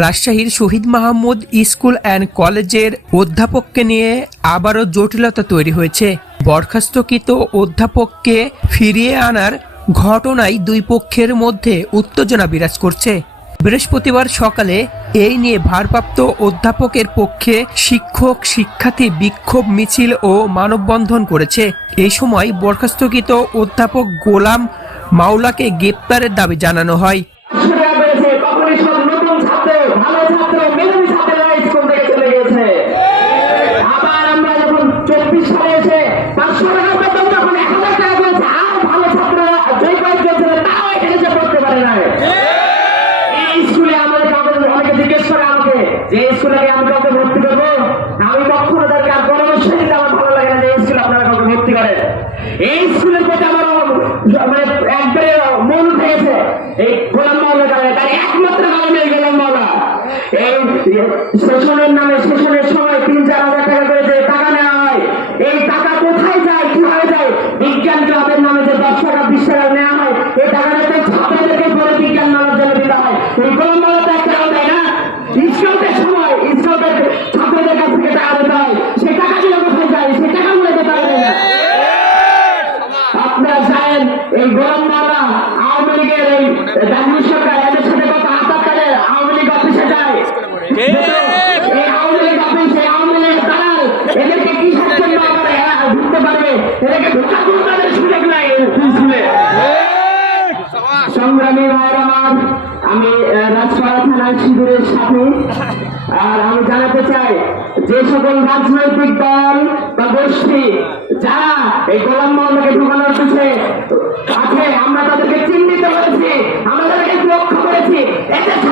রাজশাহীর শহীদ Mahmud school and কলেজের অধ্যাপককে নিয়ে আবারও জটিলতা তৈরি হয়েছে। বরখাস্তকৃত অধ্যাপককে ফিরিয়ে আনার ঘটনায় দুই পক্ষের মধ্যে উত্তেজনা বিরাজ করছে। বৃহস্পতিবার সকালে এই নিয়ে ভারপ্রাপ্ত অধ্যাপকের পক্ষে শিক্ষক, শিক্ষার্থী বিক্ষোভ মিছিল ও মানববন্ধন করেছে। এই সময় বরখাস্তকৃত অধ্যাপক গোলাম মাওলাকে গ্রেপ্তারের দাবি জানানো হয়। এই স্কুলের প্রতি আমার মানে একবারে মন উঠে এই গোলাম মাওলার কারণে তার একমাত্র কারণে এই গোলাম মাওলা এই শোষণের নামে শোষণের সময় তিন চার হাজার টাকা করে যে টাকা নেওয়া হয় এই টাকা কোথায় যায় কীভাবে যায় বিজ্ঞান ক্লাবের নামে যে দশ টাকা বিশ টাকা নেওয়া হয় এই টাকাটা তো ছাত্রদেরকে পরে বিজ্ঞান মেলার জন্য দিতে হয় এই গোলাম মাওলা তো একটা টাকা দেয় না স্কাউটের সময় স্কাউটের ছাত্রদের কাছ থেকে টাকা দিতে হয় সেই টাকাগুলো কোথায় যায় সেই টাকাগুলো তো তারা দেয় না আপনারা জানেন এই গরম মালা আওয়ামী লীগের এই দাঙ্গু সরকার এদের সাথে কত করে আওয়ামী লীগ অফিসে যায়? এই আওয়ামী লীগ অফিস এই আওয়ামী লীগ দালাল এদেরকে কি জন্য আবার এরা ঢুকতে পারবে? এদেরকে ঢোকা কোনো তাদের সুযোগ নাই স্কুলে সংগ্রামী ভাইয়ের আমার আমি আহ, রাজপাড়া থানার শিবিরের সাথে আর আমি জানাতে চাই যে সকল রাজনৈতিক দল বা গোষ্ঠী যারা এই গোলাম মোহাম্মদকে ঢুকানোর পিছনে One more.